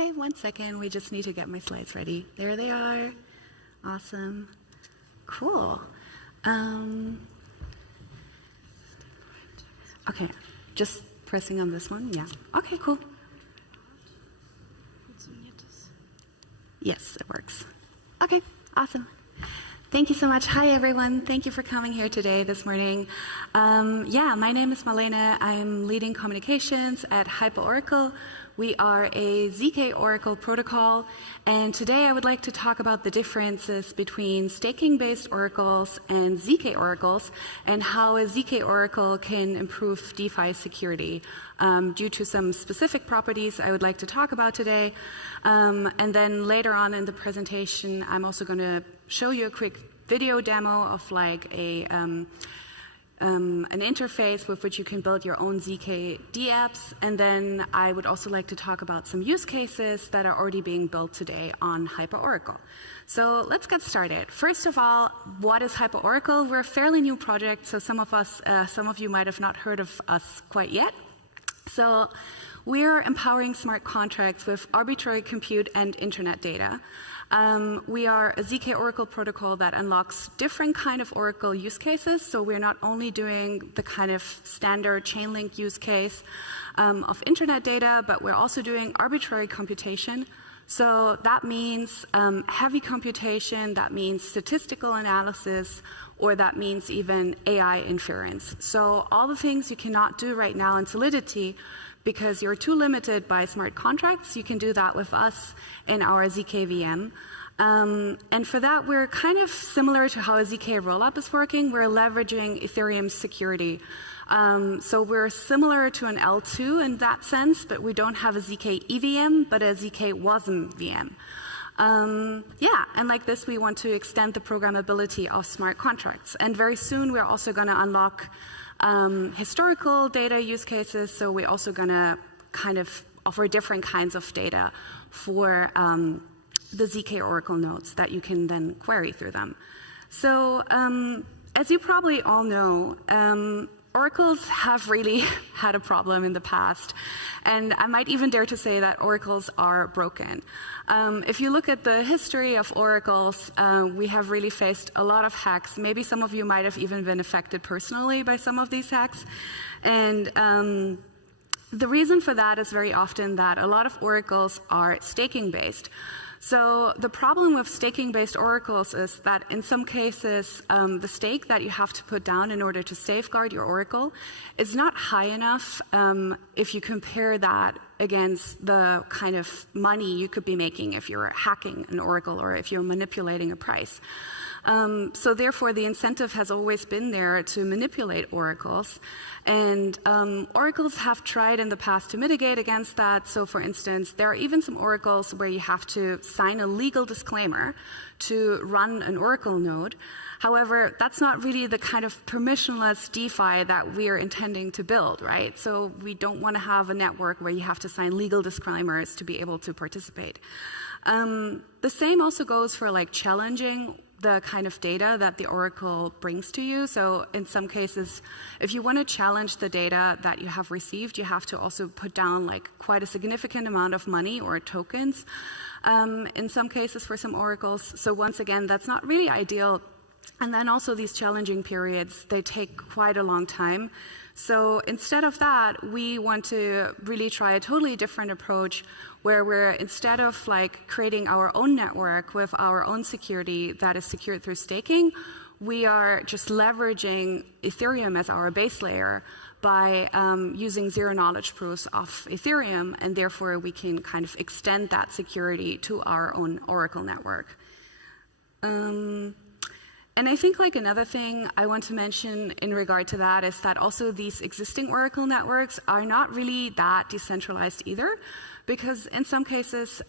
Okay, 1 second. We just need to get my slides ready. There they are. Awesome. Cool. Okay, just pressing on this one. Yeah. Okay, cool. Yes, it works. Okay, awesome. Thank you so much. Hi, everyone. Thank you for coming here today, this morning. My name is Marlene. I'm leading communications at DappCon. We are a zkOracle protocol, and today I would like to talk about the differences between staking-based oracles and zkOracles, and how a zkOracle can improve DeFi security due to some specific properties I would like to talk about today. And then later on in the presentation, I'm also going to show you a quick video demo of like an interface with which you can build your own zkD apps. And then I would also like to talk about some use cases that are already being built today on DappOracle. So let's get started. First of all, what is DappOracle? We're a fairly new project, so some of you might have not heard of us quite yet. So we are empowering smart contracts with arbitrary compute and internet data. We are a zkOracle protocol that unlocks different kind of Oracle use cases. So we're not only doing the kind of standard chain link use case of internet data, but we're also doing arbitrary computation. So that means heavy computation, that means statistical analysis, or that means even AI inference. So all the things you cannot do right now in Solidity because you're too limited by smart contracts, you can do that with us in our zkVM. And for that, we're kind of similar to how a zk rollup is working. We're leveraging Ethereum security. So we're similar to an L2 in that sense, but we don't have a zk EVM, but a zk WASM VM. And like this, we want to extend the programmability of smart contracts. And very soon, we're also going to unlock historical data use cases. So we're also going to kind of offer different kinds of data for the zkOracle nodes that you can then query through them. So as you probably all know, oracles have really had a problem in the past. And I might even dare to say that oracles are broken. If you look at the history of oracles, we have really faced a lot of hacks. Maybe some of you might have even been affected personally by some of these hacks. And the reason for that is very often that a lot of oracles are staking-based. So the problem with staking-based oracles is that in some cases, the stake that you have to put down in order to safeguard your oracle is not high enough if you compare that against the kind of money you could be making if you're hacking an oracle or if you're manipulating a price. So therefore, the incentive has always been there to manipulate oracles. And oracles have tried in the past to mitigate against that. So for instance, there are even some oracles where you have to sign a legal disclaimer to run an oracle node. However, that's not really the kind of permissionless DeFi that we are intending to build, right? So we don't want to have a network where you have to sign legal disclaimers to be able to participate. The same also goes for like challenging the kind of data that the oracle brings to you. So in some cases, if you want to challenge the data that you have received, you have to also put down like quite a significant amount of money or tokens in some cases for some oracles. So once again, that's not really ideal. And then also these challenging periods, they take quite a long time. So instead of that, we want to really try a totally different approach where we're, instead of like creating our own network with our own security that is secured through staking, we are just leveraging Ethereum as our base layer by using zero-knowledge proofs of Ethereum, and therefore we can kind of extend that security to our own Oracle network. And I think like another thing I want to mention in regard to that is that also these existing Oracle networks are not really that decentralized either, because in some cases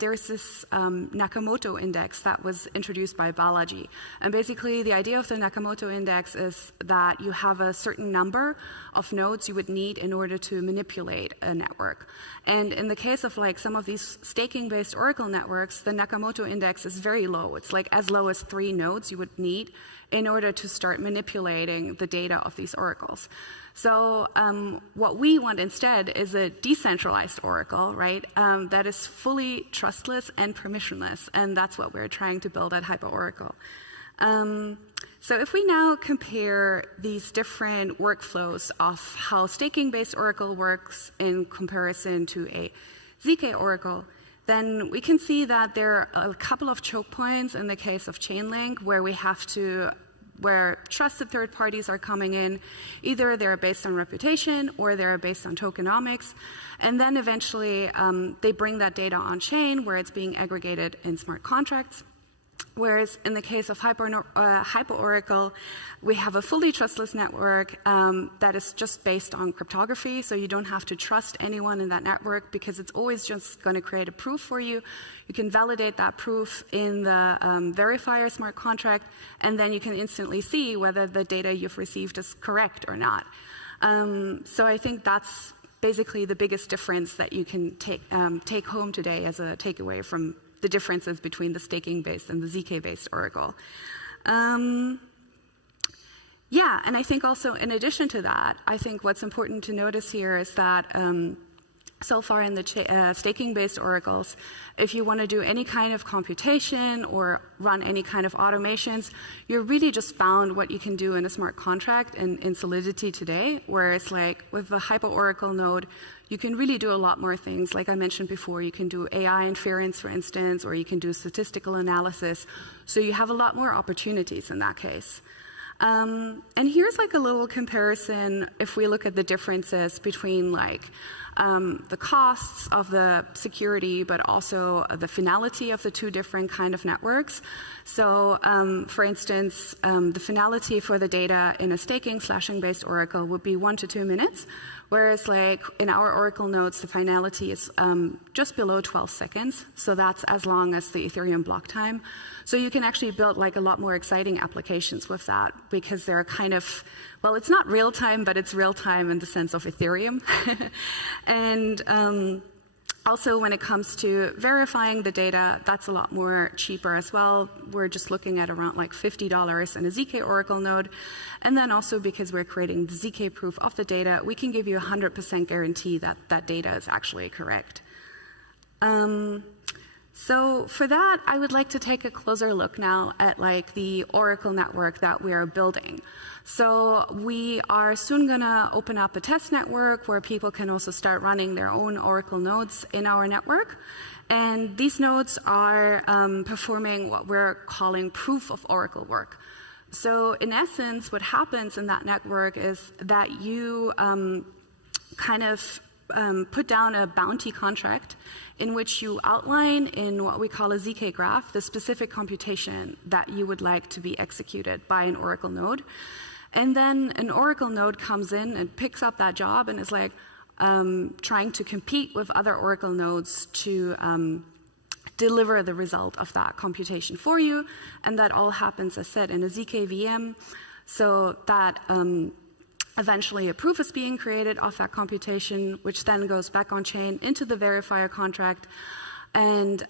there's this Nakamoto index that was introduced by Balaji. And basically the idea of the Nakamoto index is that you have a certain number of nodes you would need in order to manipulate a network. And in the case of like some of these staking-based Oracle networks, the Nakamoto index is very low. It's like as low as 3 nodes you would need in order to start manipulating the data of these oracles. So what we want instead is a decentralized oracle, right, that is fully trustless and permissionless, and that's what we're trying to build at HyperOracle. So if we now compare these different workflows of how staking-based Oracle works in comparison to a zkOracle, then we can see that there are a couple of choke points in the case of Chainlink where trusted third parties are coming in. Either they're based on reputation or they're based on tokenomics. And then eventually they bring that data on chain where it's being aggregated in smart contracts. Whereas in the case of HyperOracle, we have a fully trustless network that is just based on cryptography, so you don't have to trust anyone in that network because it's always just going to create a proof for you. You can validate that proof in the verifier smart contract, and then you can instantly see whether the data you've received is correct or not. So I think that's basically the biggest difference that you can take home today as a takeaway from the differences between the staking-based and the zk-based Oracle. Yeah, and I think also in addition to that, I think what's important to notice here is that so far in the staking-based oracles, if you want to do any kind of computation or run any kind of automations, you're really just bound what you can do in a smart contract in Solidity today, whereas like with the HyperOracle node, you can really do a lot more things. Like I mentioned before, you can do AI inference, for instance, or you can do statistical analysis. So you have a lot more opportunities in that case. And here's like a little comparison if we look at the differences between like the costs of the security, but also the finality of the two different kind of networks. So for instance, the finality for the data in a staking/slashing-based Oracle would be 1 to 2 minutes, whereas like in our Oracle nodes, the finality is just below 12 seconds. So that's as long as the Ethereum block time. So you can actually build like a lot more exciting applications with that because they're kind of, well, it's not real time, but it's real time in the sense of Ethereum. And also when it comes to verifying the data, that's a lot more cheaper as well. We're just looking at around like $50 in a zkOracle node. And then also because we're creating the zk proof of the data, we can give you 100% guarantee that that data is actually correct. So for that, I would like to take a closer look now at like the Oracle network that we are building. So we are soon going to open up a test network where people can also start running their own Oracle nodes in our network. And these nodes are performing what we're calling proof of Oracle work. So in essence, what happens in that network is that you kind of put down a bounty contract in which you outline in what we call a zk graph the specific computation that you would like to be executed by an Oracle node. And then an Oracle node comes in and picks up that job and is like trying to compete with other Oracle nodes to deliver the result of that computation for you. And that all happens, as said, in a zk VM. So that eventually a proof is being created of that computation, which then goes back on chain into the verifier contract. And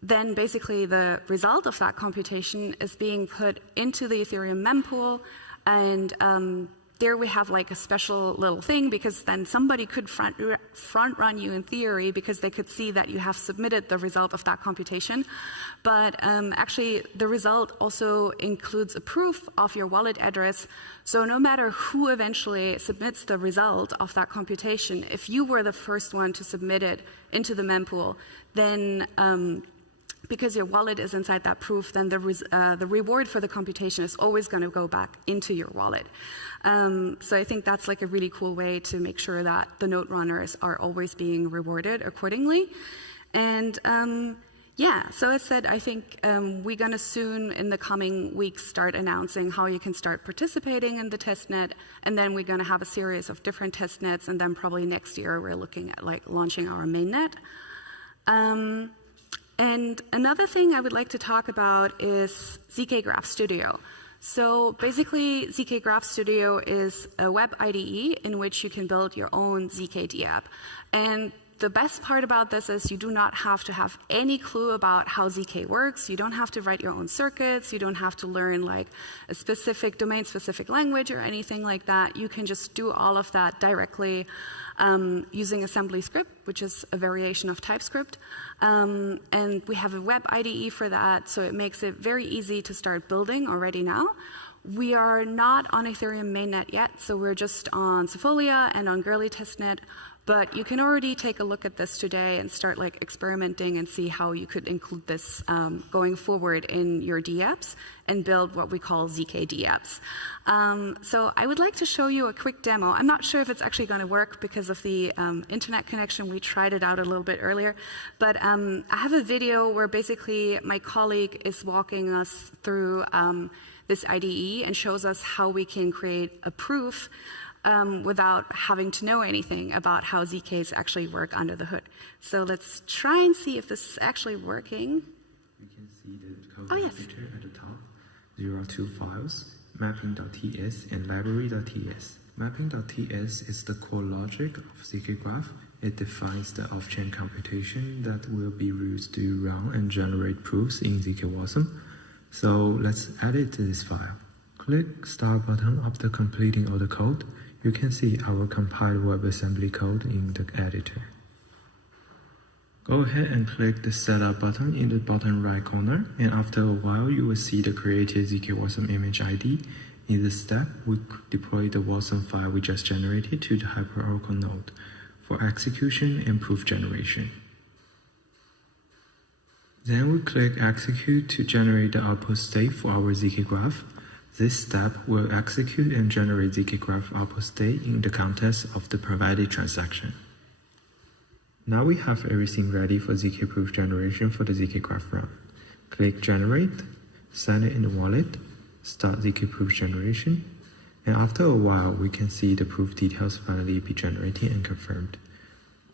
then basically the result of that computation is being put into the Ethereum mempool. And there we have like a special little thing because then somebody could front run you in theory because they could see that you have submitted the result of that computation. But actually the result also includes a proof of your wallet address. So no matter who eventually submits the result of that computation, if you were the first one to submit it into the mempool, then because your wallet is inside that proof, then the reward for the computation is always going to go back into your wallet. So I think that's like a really cool way to make sure that the node runners are always being rewarded accordingly. And yeah, so as said, I think we're going to soon in the coming weeks start announcing how you can start participating in the testnet. And then we're going to have a series of different testnets. And then probably next year we're looking at like launching our mainnet. And another thing I would like to talk about is zk Graph Studio. So basically, zk Graph Studio is a web IDE in which you can build your own zk DApp. And the best part about this is you do not have to have any clue about how zk works. You don't have to write your own circuits. You don't have to learn like a specific domain-specific language or anything like that. You can just do all of that directly using assembly script, which is a variation of TypeScript. And we have a web IDE for that, so it makes it very easy to start building already now. We are not on Ethereum mainnet yet, so we're just on Sefolia and on Gurley testnet. But you can already take a look at this today and start like experimenting and see how you could include this going forward in your DApps and build what we call zk DApps. So I would like to show you a quick demo. I'm not sure if it's actually going to work because of the internet connection. We tried it out a little bit earlier. But I have a video where basically my colleague is walking us through this IDE and shows us how we can create a proof without having to know anything about how zk's actually work under the hood. So let's try and see if this is actually working. We can see the code editor at the top, 02 files, mapping.ts and library.ts. Mapping.ts is the core logic of zk graph. It defines the off-chain computation that will be used to run and generate proofs in zkWasm. So let's edit this file. Click Start button after completing all the code. You can see our compiled WebAssembly code in the editor. Go ahead and click the Setup button in the bottom right corner, and after a while you will see the created zkWasm image ID. In this step, we deploy the WASM file we just generated to the HyperOracle node for execution and proof generation. Then we click Execute to generate the output state for our zk graph. This step will execute and generate zk graph output state in the context of the provided transaction. Now we have everything ready for zk proof generation for the zk graph run. Click Generate, set it in the wallet, start zk proof generation, and after a while we can see the proof details finally be generated and confirmed.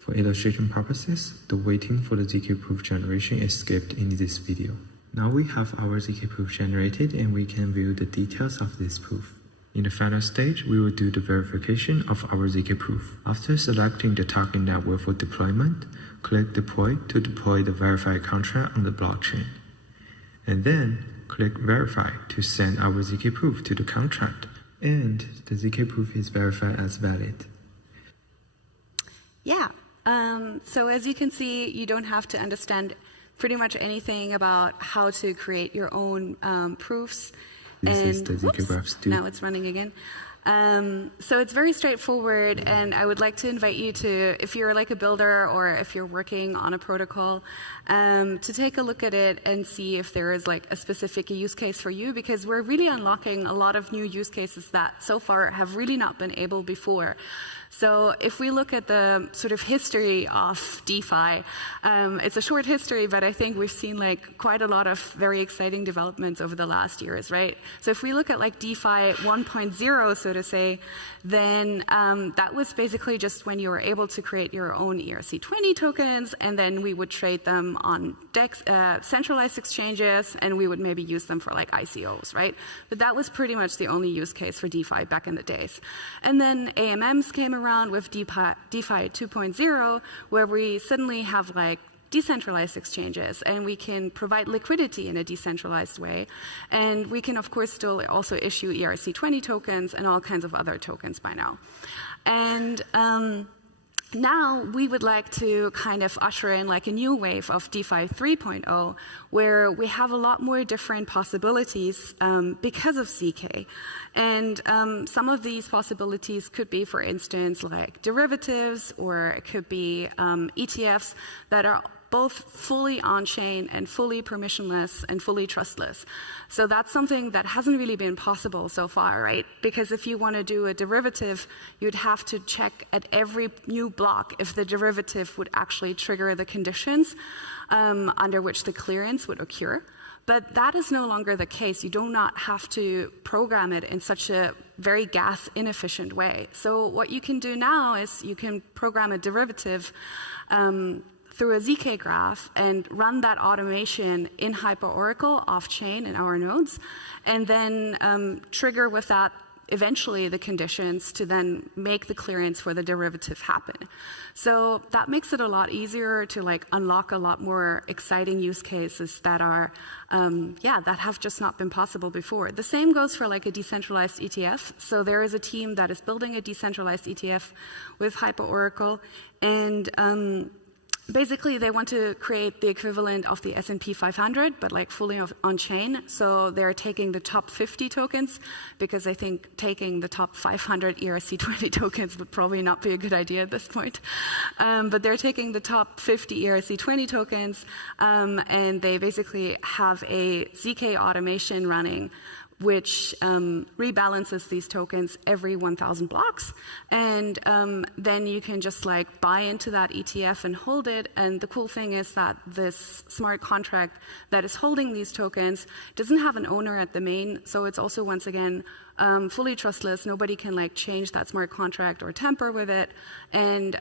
For illustration purposes, the waiting for the zk proof generation is skipped in this video. Now we have our zk proof generated and we can view the details of this proof. In the final stage, we will do the verification of our zk proof. After selecting the target network for deployment, click Deploy to deploy the verified contract on the blockchain. And then click Verify to send our zk proof to the contract. And the zk proof is verified as valid. Yeah, so as you can see, you don't have to understand pretty much anything about how to create your own proofs. This is the zk graph studio. Now it's running again. So it's very straightforward, and I would like to invite you to, if you're like a builder or if you're working on a protocol, to take a look at it and see if there is like a specific use case for you, because we're really unlocking a lot of new use cases that so far have really not been able before. So if we look at the sort of history of DeFi, it's a short history, but I think we've seen like quite a lot of very exciting developments over the last years, right? So if we look at like DeFi 1.0, so to say, then that was basically just when you were able to create your own ERC20 tokens, and then we would trade them on centralized exchanges, and we would maybe use them for like ICOs, right? But that was pretty much the only use case for DeFi back in the days. And then AMMs came around with DeFi 2.0, where we suddenly have like decentralized exchanges, and we can provide liquidity in a decentralized way. And we can, of course, still also issue ERC20 tokens and all kinds of other tokens by now. And now we would like to kind of usher in like a new wave of DeFi 3.0, where we have a lot more different possibilities because of zk. And some of these possibilities could be, for instance, like derivatives, or it could be ETFs that are both fully on-chain and fully permissionless and fully trustless. So that's something that hasn't really been possible so far, right? Because if you want to do a derivative, you'd have to check at every new block if the derivative would actually trigger the conditions under which the clearance would occur. But that is no longer the case. You do not have to program it in such a very gas inefficient way. So what you can do now is you can program a derivative through a zk graph and run that automation in HyperOracle off-chain in our nodes, and then trigger with that eventually the conditions to then make the clearance for the derivative happen. So that makes it a lot easier to like unlock a lot more exciting use cases that are, that have just not been possible before. The same goes for like a decentralized ETF. So there is a team that is building a decentralized ETF with HyperOracle, and basically, they want to create the equivalent of the S&P 500, but like fully on-chain. So they're taking the top 50 tokens, because I think taking the top 500 ERC20 tokens would probably not be a good idea at this point. But they're taking the top 50 ERC20 tokens, and they basically have a zk automation running, which rebalances these tokens every 1,000 blocks. And then you can just like buy into that ETF and hold it. And the cool thing is that this smart contract that is holding these tokens doesn't have an owner at the main. So it's also, once again, fully trustless. Nobody can like change that smart contract or tamper with it. And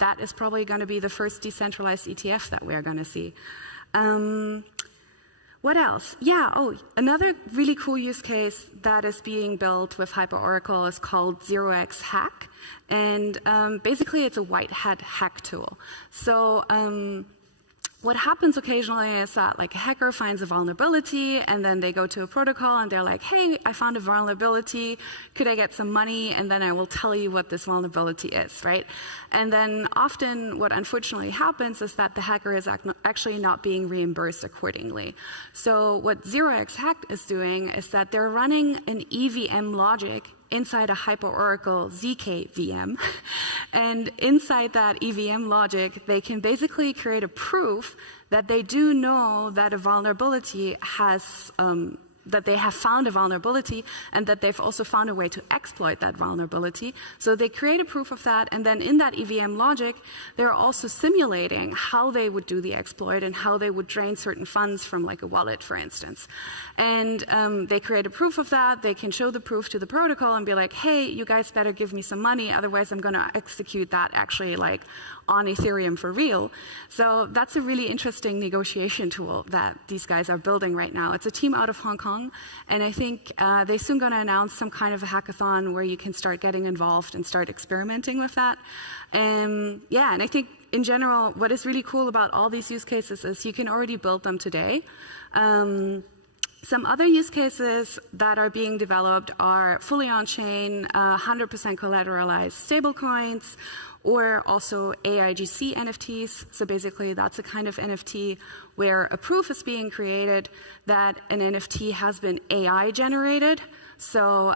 that is probably going to be the first decentralized ETF that we're going to see. What else? Yeah, another really cool use case that is being built with HyperOracle is called 0x Hack. And basically, it's a white hat hack tool. So what happens occasionally is that like a hacker finds a vulnerability, and then they go to a protocol and they're like, hey, I found a vulnerability. Could I get some money? And then I will tell you what this vulnerability is, right? And then often what unfortunately happens is that the hacker is actually not being reimbursed accordingly. So what 0x Hack is doing is that they're running an EVM logic inside a HyperOracle zk VM. And inside that EVM logic, they can basically create a proof that they do know that a vulnerability has, that they have found a vulnerability, and that they've also found a way to exploit that vulnerability. So they create a proof of that, and then in that EVM logic, they're also simulating how they would do the exploit and how they would drain certain funds from like a wallet, for instance. And they create a proof of that. They can show the proof to the protocol and be like, hey, you guys better give me some money, otherwise I'm going to execute that actually like on Ethereum for real. So that's a really interesting negotiation tool that these guys are building right now. It's a team out of Hong Kong, and I think they're soon going to announce some kind of a hackathon where you can start getting involved and start experimenting with that. And I think in general, what is really cool about all these use cases is you can already build them today. Some other use cases that are being developed are fully on-chain, 100% collateralized stablecoins, or also AIGC NFTs. So basically, that's a kind of NFT where a proof is being created that an NFT has been AI generated. So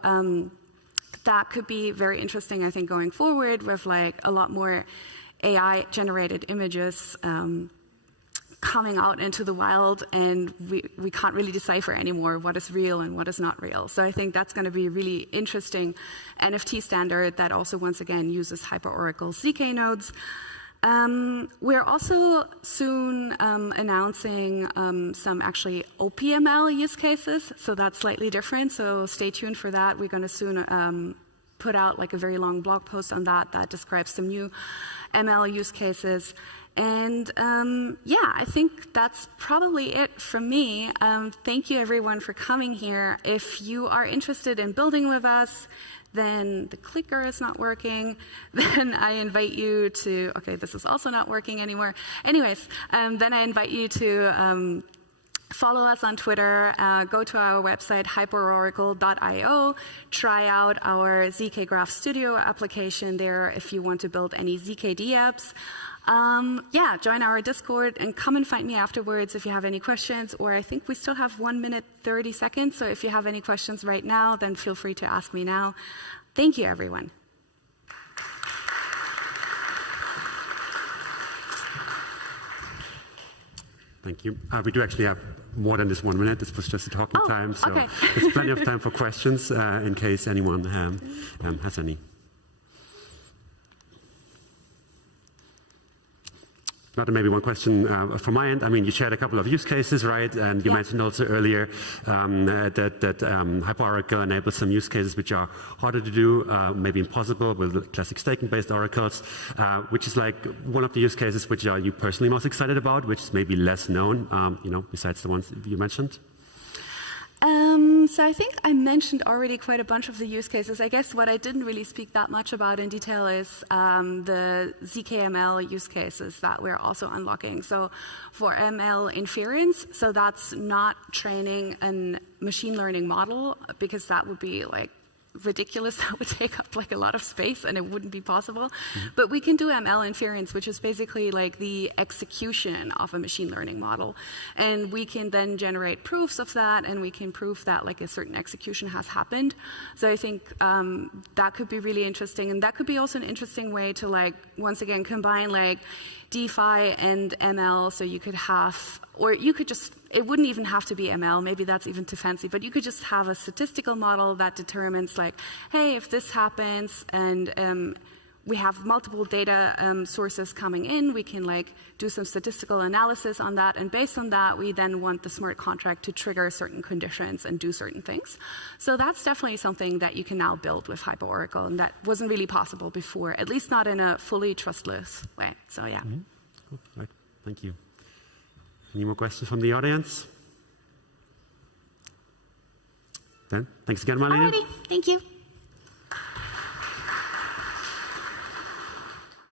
that could be very interesting, I think, going forward with like a lot more AI generated images coming out into the wild, and we can't really decipher anymore what is real and what is not real. So I think that's going to be a really interesting NFT standard that also, once again, uses HyperOracle zk nodes. We're also soon announcing some actually OPML use cases, so that's slightly different, so stay tuned for that. We're going to soon put out like a very long blog post on that describes some new ML use cases. And I think that's probably it from me. Thank you everyone for coming here. If you are interested in building with us, then the clicker is not working. Then I invite you to, okay, this is also not working anymore. Anyways, then I invite you to follow us on Twitter, go to our website, hyperoracle.io, try out our zk Graph Studio application there if you want to build any zkD apps. Join our Discord and come and find me afterwards if you have any questions, or I think we still have 1 minute, 30 seconds. So if you have any questions right now, then feel free to ask me now. Thank you, everyone. Thank you. We do actually have more than this 1 minute. This was just a talking time, so okay. There's plenty of time for questions in case anyone has any. Not maybe one question from my end. I mean, you shared a couple of use cases, right? And you mentioned also earlier that HyperOracle enables some use cases which are harder to do, maybe impossible with classic staking-based oracles, which is like one of the use cases which are you personally most excited about, which is maybe less known, besides the ones you mentioned. So I think I mentioned already quite a bunch of the use cases. I guess what I didn't really speak that much about in detail is the zkML use cases that we're also unlocking. So for ML inference, so that's not training a machine learning model, because that would be like ridiculous. That would take up like a lot of space and it wouldn't be possible. But we can do ML inference, which is basically like the execution of a machine learning model. And we can then generate proofs of that, and we can prove that like a certain execution has happened. So I think that could be really interesting. And that could be also an interesting way to like, once again, combine like DeFi and ML. So you could have, or you could just, it wouldn't even have to be ML, maybe that's even too fancy, but you could just have a statistical model that determines like, hey, if this happens and we have multiple data sources coming in, we can like do some statistical analysis on that, and based on that, we then want the smart contract to trigger certain conditions and do certain things. So that's definitely something that you can now build with HyperOracle, and that wasn't really possible before, at least not in a fully trustless way. So yeah. Cool. Right. Thank you. Any more questions from the audience? Then, thanks again, Marlene. Alrighty, thank you.